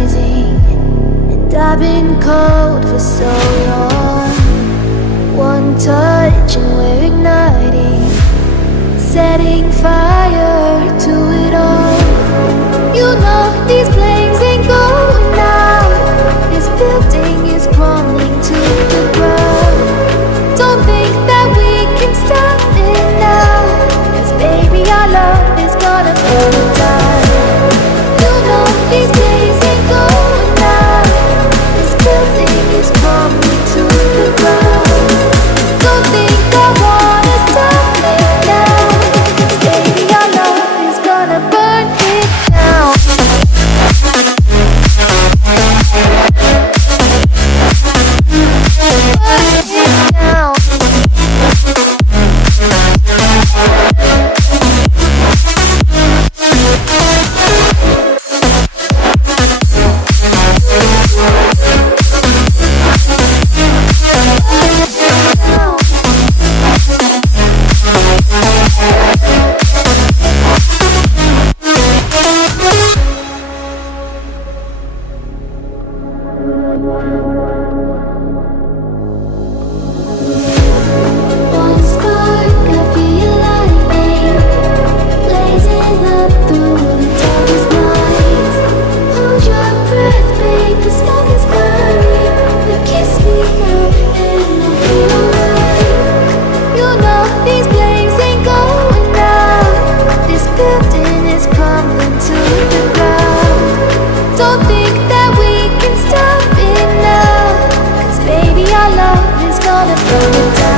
rising, and I've been cold for so long. One touch and we're igniting, setting fire to it all. You know these flames ain't going out. This building is crumbling to the ground. Don't think that we can stop it now, 'cause baby our love is gonna burn it down. You know these flames ain't going out. This building is crumbling to the ground. Don't think I wanna stop it now, 'cause baby our love is gonna burn it down. One spark, I feel lightning blazing up through the darkest nights. Hold your breath, babe, the smoke is burning. But kiss me now and I'll be alright. You know these flames ain't going out. This building is crumbling to the ground. Don't think that we can stop it now, 'cause baby our love is gonna burn it down.